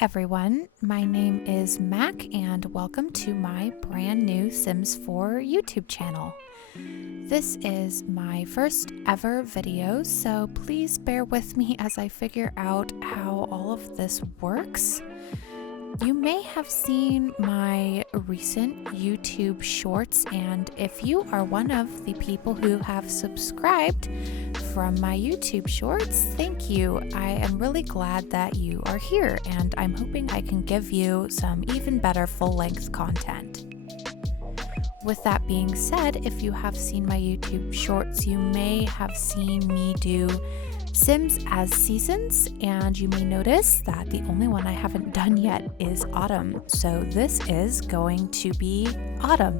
everyone, my name is Mac and welcome to my brand new Sims 4 YouTube channel. This is my first ever video, so please bear with me as I figure out how all of this works. You may have seen my recent YouTube shorts, and if you are one of the people who have subscribed from my YouTube shorts, thank you. I am really glad that you are here, and I'm hoping I can give you some even better full-length content. With that being said, if you have seen my YouTube shorts, you may have seen me do Sims as seasons, and you may notice that the only one I haven't done yet is autumn. So this is going to be autumn.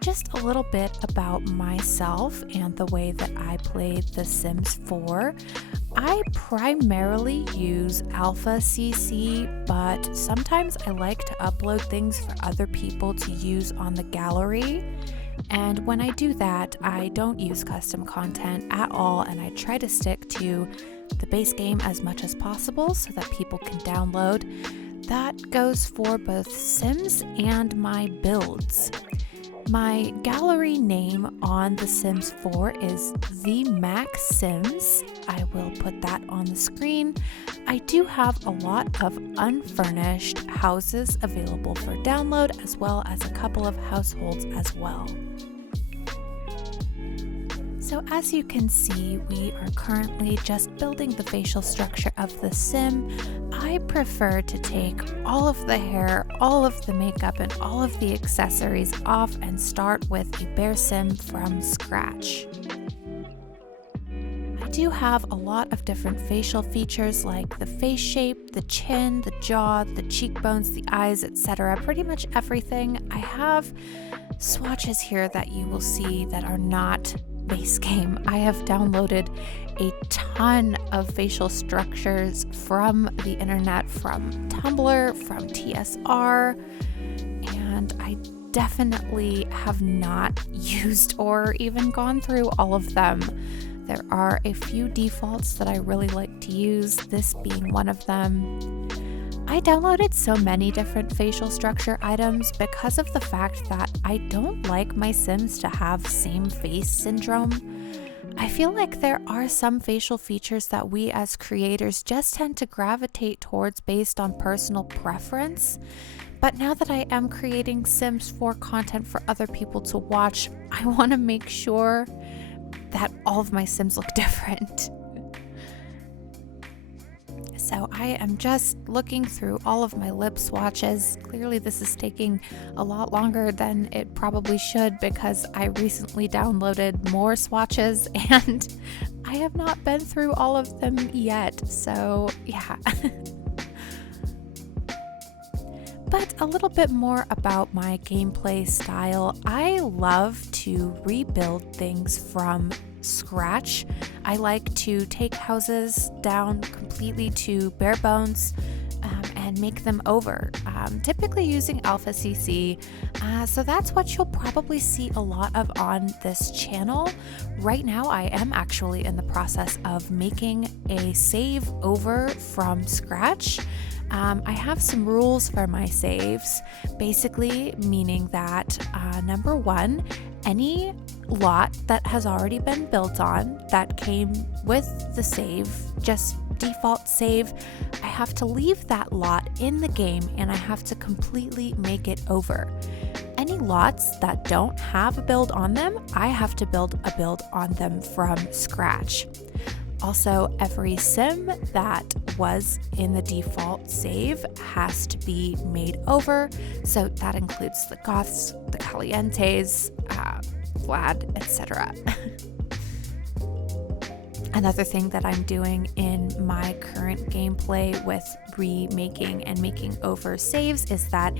Just a little bit about myself and the way that I played The Sims 4. I primarily use Alpha CC, but sometimes I like to upload things for other people to use on the gallery. And when I do that, I don't use custom content at all, and I try to stick to the base game as much as possible so that people can download. That goes for both Sims and my builds. My gallery name on The Sims 4 is The Mac Sims. I will put that on the screen. I do have a lot of unfurnished houses available for download, as well as a couple of households as well. So as you can see, we are currently just building the facial structure of the sim. I prefer to take all of the hair, all of the makeup, and all of the accessories off and start with a bare sim from scratch. I do have a lot of different facial features like the face shape, the chin, the jaw, the cheekbones, the eyes, etc. Pretty much everything. I have swatches here that you will see that are not base game. I have downloaded a ton of facial structures from the internet, from Tumblr, from TSR, and I definitely have not used or even gone through all of them. There are a few defaults that I really like to use, this being one of them. I downloaded so many different facial structure items because of the fact that I don't like my Sims to have same face syndrome. I feel like there are some facial features that we as creators just tend to gravitate towards based on personal preference. But now that I am creating Sims 4 content for other people to watch, I want to make sure that all of my Sims look different. So I am just looking through all of my lip swatches. Clearly this is taking a lot longer than it probably should because I recently downloaded more swatches and I have not been through all of them yet. So yeah. But a little bit more about my gameplay style. I love to rebuild things from scratch. I like to take houses down completely to bare bones and make them over, typically using Alpha CC. So that's what you'll probably see a lot of on this channel. Right now, I am actually in the process of making a save over from scratch. I have some rules for my saves, basically meaning that number one, any lot that has already been built on that came with the save, just default save, I have to leave that lot in the game and I have to completely make it over. Any lots that don't have a build on them, I have to build a build on them from scratch. Also, every sim that was in the default save has to be made over. So that includes the Goths, the Calientes, Vlad, etc. Another thing that I'm doing in my current gameplay with remaking and making over saves is that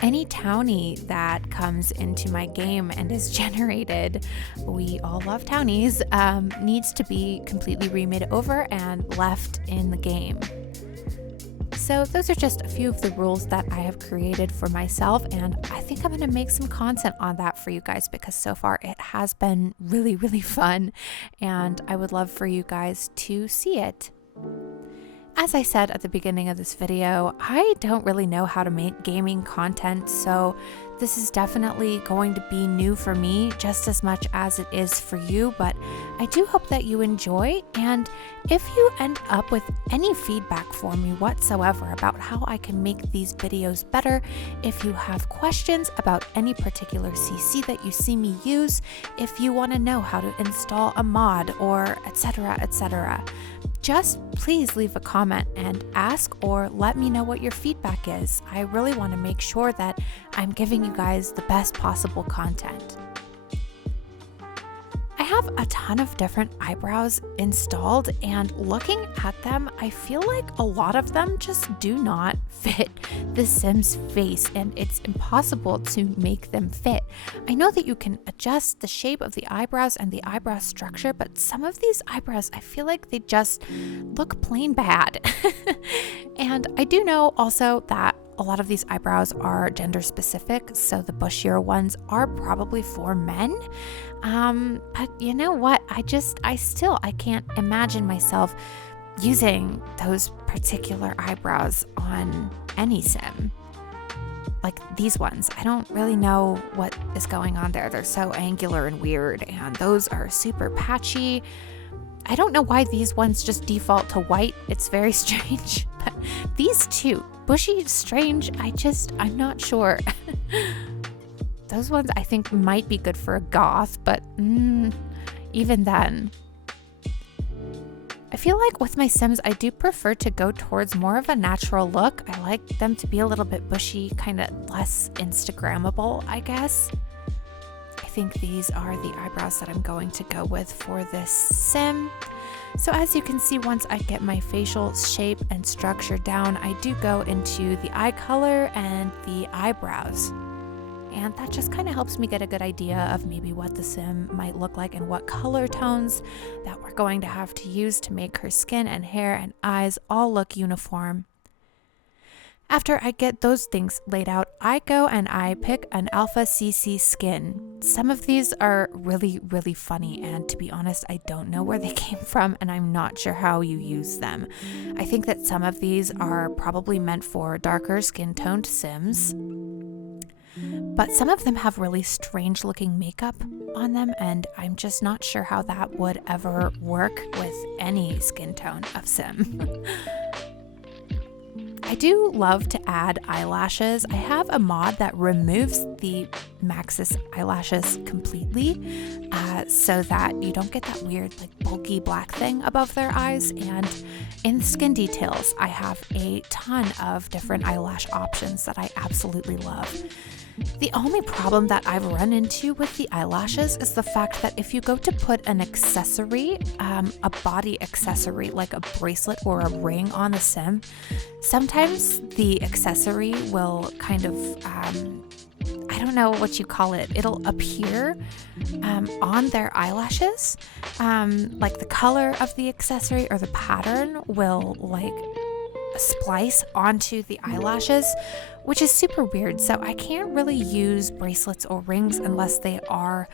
any townie that comes into my game and is generated, we all love townies, needs to be completely remade over and left in the game. So those are just a few of the rules that I have created for myself, and I think I'm going to make some content on that for you guys because so far it has been really, really fun, and I would love for you guys to see it. As I said at the beginning of this video, I don't really know how to make gaming content, so this is definitely going to be new for me just as much as it is for you, but I do hope that you enjoy, and if you end up with any feedback for me whatsoever about how I can make these videos better, if you have questions about any particular CC that you see me use, if you want to know how to install a mod or etc., just please leave a comment and ask or let me know what your feedback is. I really want to make sure that I'm giving you guys the best possible content. I have a ton of different eyebrows installed, and looking at them, I feel like a lot of them just do not fit the Sim's face, and it's impossible to make them fit. I know that you can adjust the shape of the eyebrows and the eyebrow structure, but some of these eyebrows, I feel like they just look plain bad. And I do know also that a lot of these eyebrows are gender specific, so the bushier ones are probably for men. But you know what? I can't imagine myself using those particular eyebrows on any Sim. Like these ones, I don't really know what is going on there. They're so angular and weird, and those are super patchy. I don't know why these ones just default to white. It's very strange. But these two, bushy, strange, I'm not sure. Those ones I think might be good for a goth, but even then. I feel like with my Sims, I do prefer to go towards more of a natural look. I like them to be a little bit bushy, kind of less Instagrammable, I guess. I think these are the eyebrows that I'm going to go with for this Sim. So as you can see, once I get my facial shape and structure down, I do go into the eye color and the eyebrows. And that just kind of helps me get a good idea of maybe what the Sim might look like and what color tones that we're going to have to use to make her skin and hair and eyes all look uniform. After I get those things laid out, I go and I pick an Alpha CC skin. Some of these are really, really funny, and to be honest, I don't know where they came from, and I'm not sure how you use them. I think that some of these are probably meant for darker skin-toned Sims, but some of them have really strange looking makeup on them, and I'm just not sure how that would ever work with any skin tone of Sim. I do love to add eyelashes. I have a mod that removes the Maxis eyelashes completely so that you don't get that weird like bulky black thing above their eyes. And in skin details, I have a ton of different eyelash options that I absolutely love. The only problem that I've run into with the eyelashes is the fact that if you go to put an accessory, a body accessory like a bracelet or a ring on the Sim, sometimes the accessory will kind of, I don't know what you call it, it'll appear on their eyelashes, like the color of the accessory or the pattern will like splice onto the eyelashes, which is super weird. So I can't really use bracelets or rings unless they are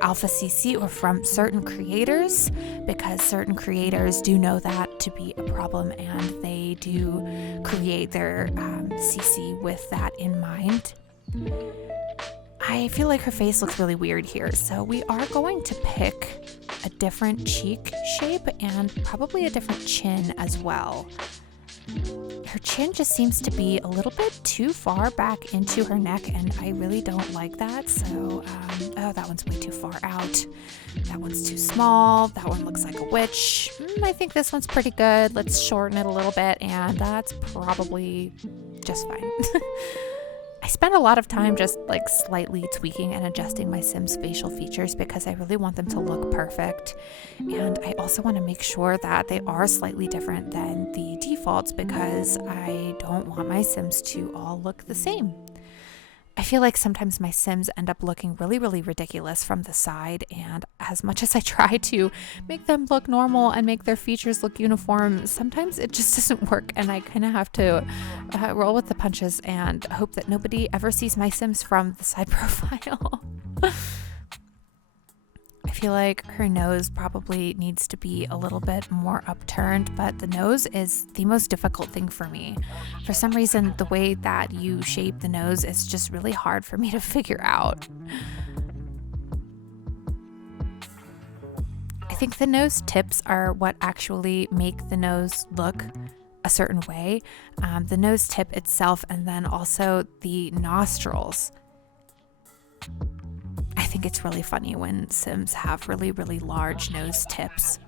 Alpha CC or from certain creators, because certain creators do know that to be a problem and they do create their CC with that in mind. I feel like her face looks really weird here, so we are going to pick a different cheek shape and probably a different chin as well. Her chin just seems to be a little bit too far back into her neck, and I really don't like that. So, oh, that one's way too far out. That one's too small. That one looks like a witch. I think this one's pretty good. Let's shorten it a little bit, and that's probably just fine. I spend a lot of time just like slightly tweaking and adjusting my Sims facial features because I really want them to look perfect. And I also want to make sure that they are slightly different than the defaults because I don't want my Sims to all look the same. I feel like sometimes my Sims end up looking really, really ridiculous from the side, and as much as I try to make them look normal and make their features look uniform, sometimes it just doesn't work, and I kind of have to roll with the punches and hope that nobody ever sees my Sims from the side profile. I feel like her nose probably needs to be a little bit more upturned, but the nose is the most difficult thing for me. For some reason, the way that you shape the nose is just really hard for me to figure out. I think the nose tips are what actually make the nose look a certain way. The nose tip itself, and then also the nostrils. I think it's really funny when Sims have really, really large nose tips.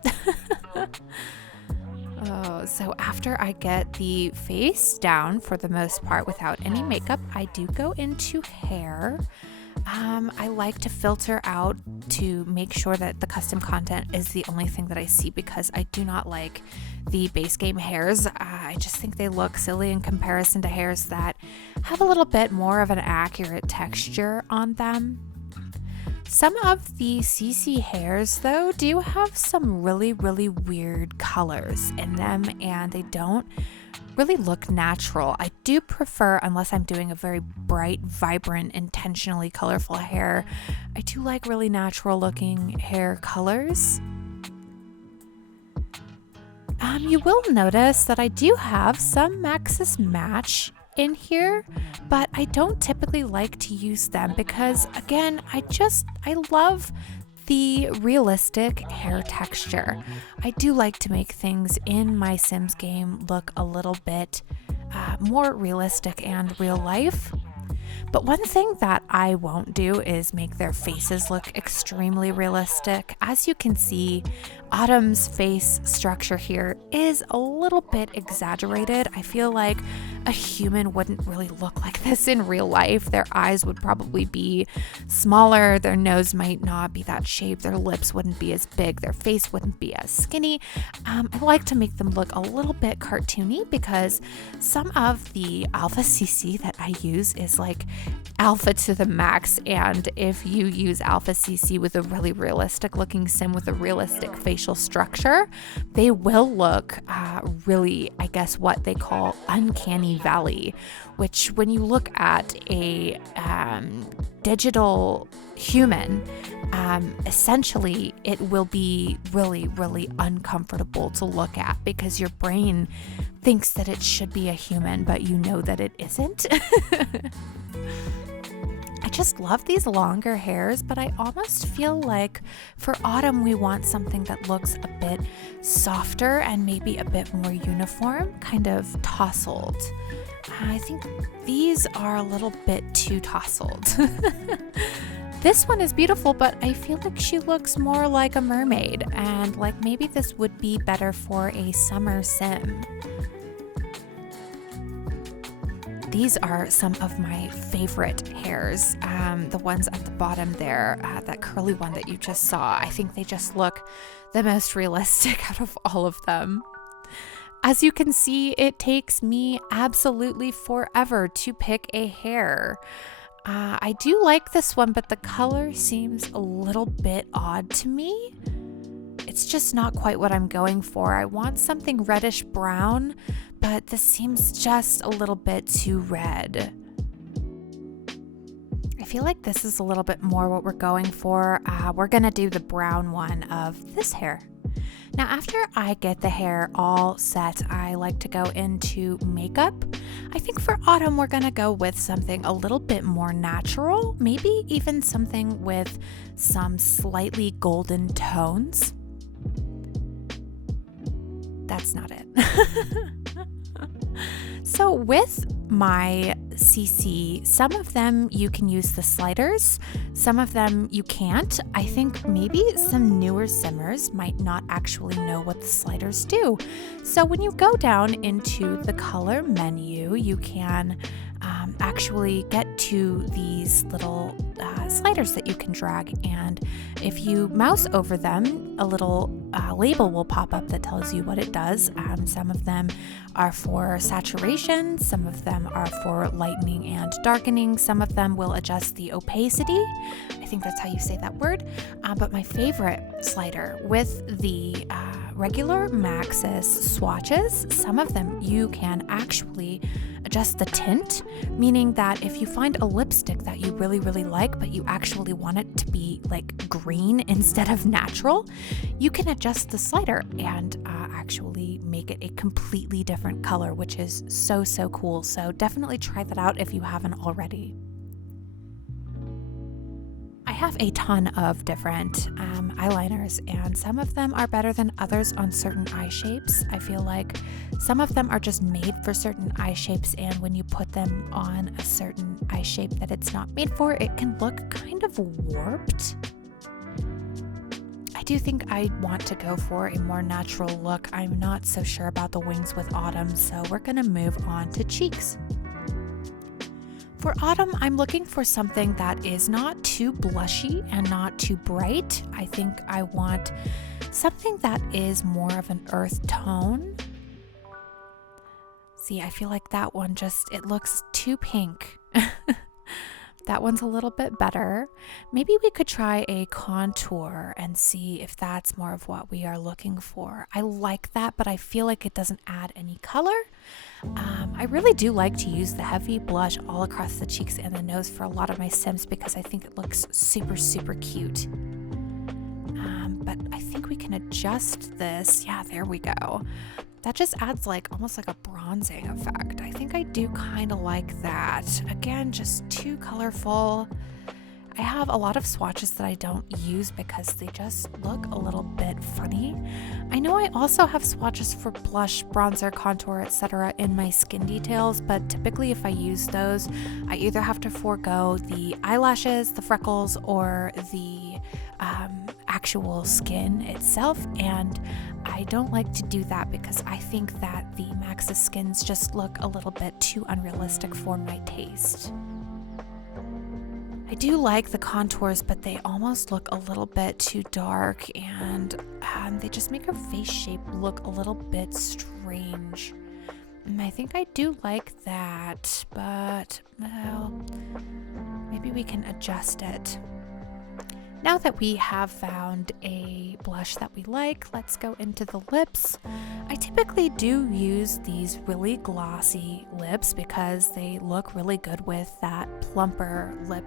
Oh, so after I get the face down for the most part without any makeup, I do go into hair. I like to filter out to make sure that the custom content is the only thing that I see, because I do not like the base game hairs. I just think they look silly in comparison to hairs that have a little bit more of an accurate texture on them. Some of the CC hairs, though, do have some really, really weird colors in them, and they don't really look natural. I do prefer, unless I'm doing a very bright, vibrant, intentionally colorful hair, I do like really natural looking hair colors. You will notice that I do have some Maxis Match in here, but I don't typically like to use them because, again, I love the realistic hair texture. I do like to make things in my Sims game look a little bit more realistic and real life. But one thing that I won't do is make their faces look extremely realistic. As you can see, Autumn's face structure here is a little bit exaggerated. I feel like a human wouldn't really look like this in real life. Their eyes would probably be smaller, their nose might not be that shape, their lips wouldn't be as big, their face wouldn't be as skinny. I like to make them look a little bit cartoony because some of the alpha CC that I use is like alpha to the max, and if you use alpha CC with a really realistic looking sim with a realistic facial structure, they will look really, I guess, what they call uncanny valley, which when you look at a digital human, essentially it will be really, really uncomfortable to look at because your brain thinks that it should be a human, but you know that it isn't. I just love these longer hairs, but I almost feel like for Autumn we want something that looks a bit softer and maybe a bit more uniform, kind of tousled. I think these are a little bit too tousled. This one is beautiful, but I feel like she looks more like a mermaid, and like maybe this would be better for a summer sim. These are some of my favorite hairs, the ones at the bottom there, that curly one that you just saw. I think they just look the most realistic out of all of them. As you can see, it takes me absolutely forever to pick a hair. I do like this one, but the color seems a little bit odd to me. It's just not quite what I'm going for. I want something reddish brown, but this seems just a little bit too red. I feel like this is a little bit more what we're going for. We're gonna do the brown one of this hair. Now, after I get the hair all set, I like to go into makeup. I think for Autumn, we're gonna go with something a little bit more natural, maybe even something with some slightly golden tones. That's not it. So with my CC, some of them you can use the sliders, some of them you can't. I think maybe some newer simmers might not actually know what the sliders do. So when you go down into the color menu, you can actually get to these little sliders that you can drag, and if you mouse over them, a little label will pop up that tells you what it does. Some of them are for saturation, some of them are for lightening and darkening, some of them will adjust the opacity. I think that's how you say that word. But my favorite slider with the regular Maxis swatches. Some of them you can actually adjust the tint, meaning that if you find a lipstick that you really, really like, but you actually want it to be like green instead of natural, you can adjust the slider and actually make it a completely different color, which is so, so cool. So definitely try that out if you haven't already. I have a ton of different eyeliners, and some of them are better than others on certain eye shapes. I feel like some of them are just made for certain eye shapes, and when you put them on a certain eye shape that it's not made for, it can look kind of warped. I do think I want to go for a more natural look. I'm not so sure about the wings with Autumn, so we're going to move on to cheeks. For Autumn, I'm looking for something that is not too blushy and not too bright. I think I want something that is more of an earth tone. See, I feel like that one it looks too pink. That one's a little bit better. Maybe we could try a contour and see if that's more of what we are looking for. I like that, but I feel like it doesn't add any color. I really do like to use the heavy blush all across the cheeks and the nose for a lot of my Sims because I think it looks super, super cute. But I think we can adjust this. Yeah, there we go. That just adds almost like a bronzing effect. I think I do kind of like that. Again, just too colorful. I have a lot of swatches that I don't use because they just look a little bit funny. I know I also have swatches for blush, bronzer, contour, etc. in my skin details, but typically if I use those, I either have to forego the eyelashes, the freckles, or the actual skin itself, and I don't like to do that because I think that the Maxis skins just look a little bit too unrealistic for my taste. I do like the contours, but they almost look a little bit too dark, and they just make her face shape look a little bit strange. And I think I do like that, but well, maybe we can adjust it. Now that we have found a blush that we like, let's go into the lips. I typically do use these really glossy lips because they look really good with that plumper lip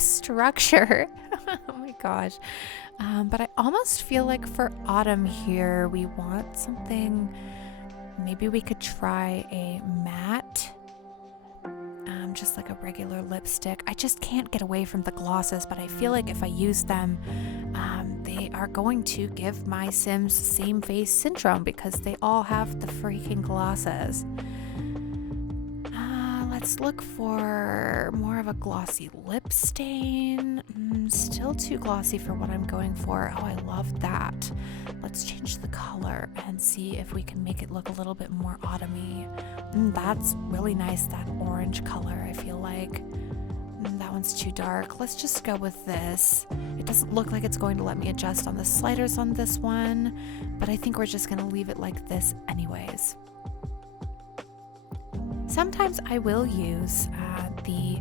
structure. Oh my gosh. But I almost feel like for Autumn here, we want something, maybe we could try a matte. Just like a regular lipstick. I just can't get away from the glosses, but I feel like if I use them, they are going to give my Sims same face syndrome because they all have the freaking glosses. Let's look for more of a glossy lip stain. Still too glossy for what I'm going for. Oh, I love that. Let's change the color and see if we can make it look a little bit more autumny. That's really nice, that orange color, I feel like. That one's too dark. Let's just go with this. It doesn't look like it's going to let me adjust on the sliders on this one, but I think we're just going to leave it like this anyways. Sometimes I will use the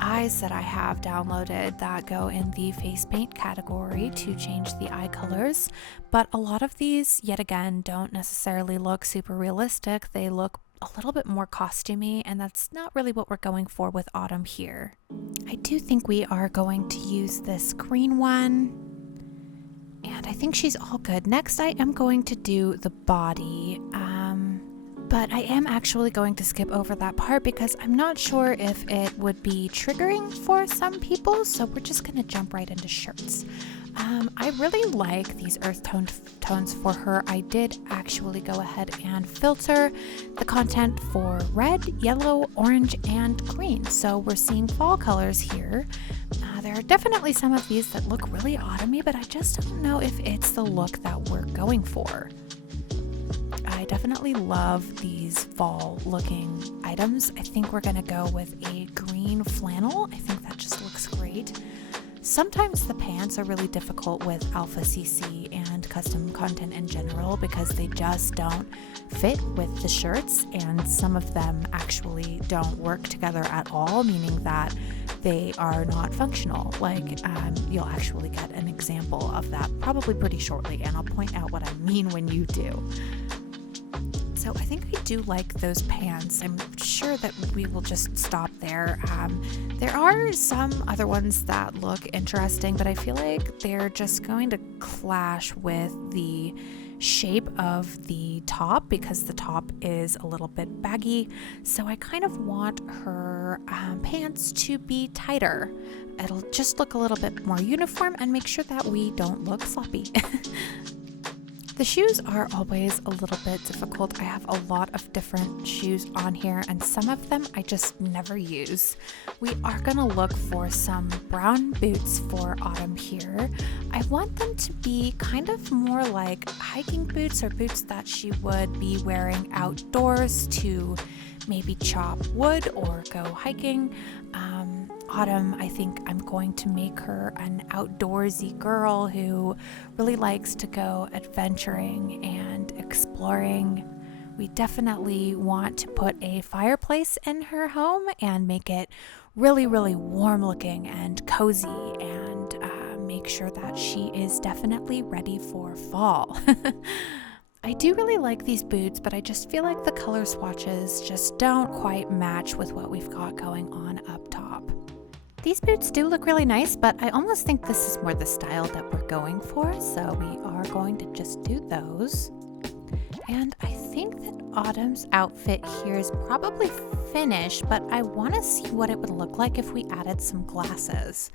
eyes that I have downloaded that go in the face paint category to change the eye colors, but a lot of these, yet again, don't necessarily look super realistic. They look a little bit more costumey, and that's not really what we're going for with Autumn here. I do think we are going to use this green one, and I think she's all good. Next, I am going to do the body. But I am actually going to skip over that part because I'm not sure if it would be triggering for some people, so we're just going to jump right into shirts. I really like these earth tones for her. I did actually go ahead and filter the content for red, yellow, orange, and green. So we're seeing fall colors here. There are definitely some of these that look really autumny, but I just don't know if it's the look that we're going for. I definitely love these fall looking items. I think we're gonna go with a green flannel. I think that just looks great. Sometimes the pants are really difficult with Alpha CC, and custom content in general because they just don't fit with the shirts, and some of them actually don't work together at all, meaning that they are not functional. Like you'll actually get an example of that probably pretty shortly, and I'll point out what I mean when you do. So I think I do like those pants. I'm sure that we will just stop there. There are some other ones that look interesting, but I feel like they're just going to clash with the shape of the top because the top is a little bit baggy. So I kind of want her pants to be tighter. It'll just look a little bit more uniform and make sure that we don't look sloppy. The shoes are always a little bit difficult. I have a lot of different shoes on here, and some of them I just never use. We are gonna look for some brown boots for autumn here. I want them to be kind of more like hiking boots or boots that she would be wearing outdoors to maybe chop wood or go hiking. Autumn, I think I'm going to make her an outdoorsy girl who really likes to go adventuring and exploring. We definitely want to put a fireplace in her home and make it really, really warm looking and cozy, and make sure that she is definitely ready for fall. I do really like these boots, but I just feel like the color swatches just don't quite match with what we've got going on up top. These boots do look really nice, but I almost think this is more the style that we're going for, so we are going to just do those. And I think that Autumn's outfit here is probably finished, but I want to see what it would look like if we added some glasses.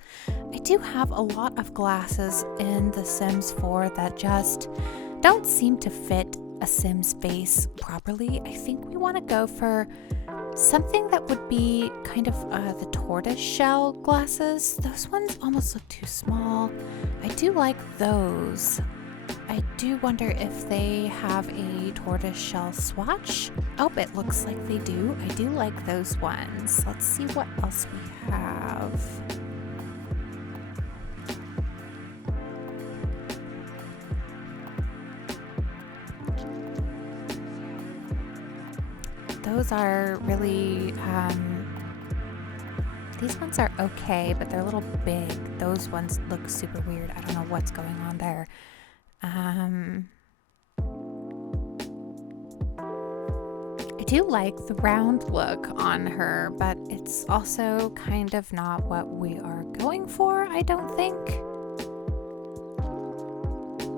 I do have a lot of glasses in The Sims 4 that just don't seem to fit a Sim's face properly. I think we want to go for something that would be kind of the tortoise shell glasses. Those ones almost look too small. I do like those. I do wonder if they have a tortoise shell swatch. Oh, it looks like they do. I do like those ones. Let's see what else we have. Those are really, these ones are okay, but they're a little big. Those ones look super weird. I don't know what's going on there. I do like the round look on her, but it's also kind of not what we are going for, I don't think.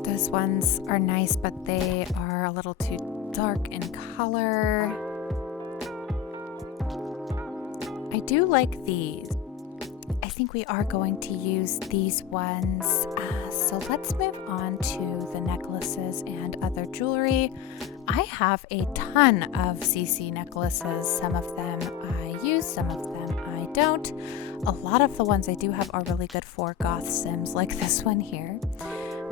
Those ones are nice, but they are a little too dark in color. I do like these. I think we are going to use these ones. So let's move on to the necklaces and other jewelry. I have a ton of CC necklaces. Some of them I use, some of them I don't. A lot of the ones I do have are really good for goth Sims, like this one here.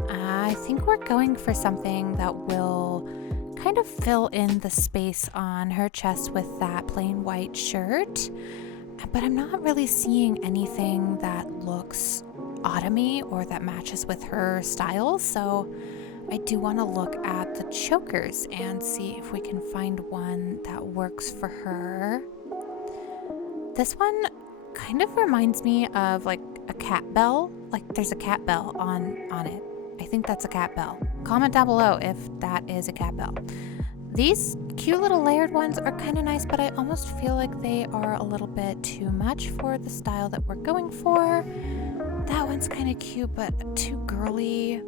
I think we're going for something that will kind of fill in the space on her chest with that plain white shirt. But I'm not really seeing anything that looks autumny or that matches with her style, so I do want to look at the chokers and see if we can find one that works for her. This one kind of reminds me of like a cat bell. Like there's a cat bell on it. I think that's a cat bell. Comment down below if that is a cat bell. These cute little layered ones are kind of nice, but I almost feel like they are a little bit too much for the style that we're going for. That one's kind of cute, but too girly.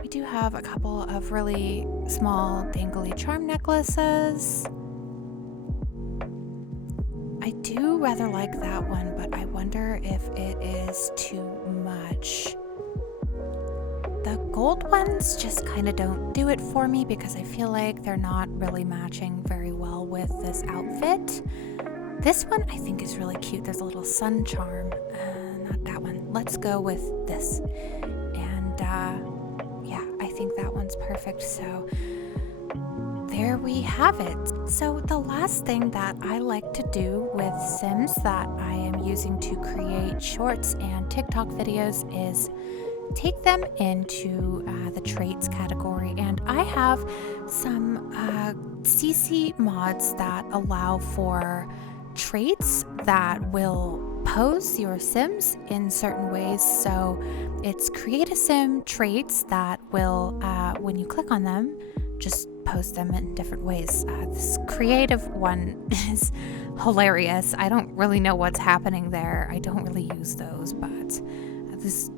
We do have a couple of really small dangly charm necklaces. I do rather like that one, but I wonder if it is too much. The gold ones just kind of don't do it for me because I feel like they're not really matching very well with this outfit. This one I think is really cute. There's a little sun charm. Not that one. Let's go with this. And yeah, I think that one's perfect. So there we have it. So the last thing that I like to do with Sims that I am using to create shorts and TikTok videos is take them into the traits category, and I have some CC mods that allow for traits that will pose your Sims in certain ways. So it's create a Sim traits that will, when you click on them, just pose them in different ways. This creative one is hilarious. I don't really know what's happening there. I don't really use those, but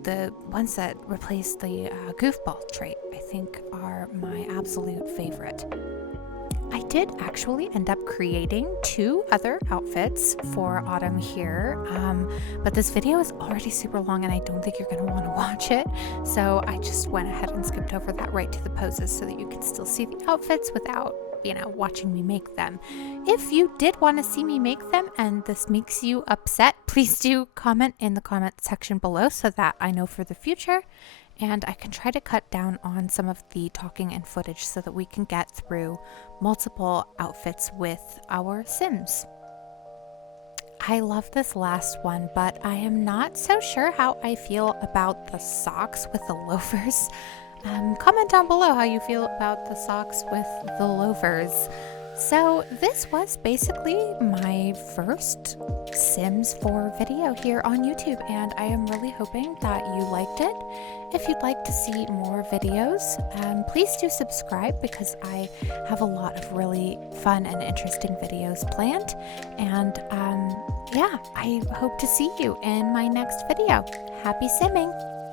the ones that replace the goofball trait, I think, are my absolute favorite. I did actually end up creating 2 other outfits for autumn here, but this video is already super long and I don't think you're going to want to watch it, so I just went ahead and skipped over that right to the poses so that you can still see the outfits without, watching me make them. If you did want to see me make them and this makes you upset, please do comment in the comment section below so that I know for the future, and I can try to cut down on some of the talking and footage so that we can get through multiple outfits with our Sims. I love this last one, but I am not so sure how I feel about the socks with the loafers. Comment down below how you feel about the socks with the loafers. So this was basically my first Sims 4 video here on YouTube, and I am really hoping that you liked it. If you'd like to see more videos, please do subscribe because I have a lot of really fun and interesting videos planned. And yeah, I hope to see you in my next video. Happy simming!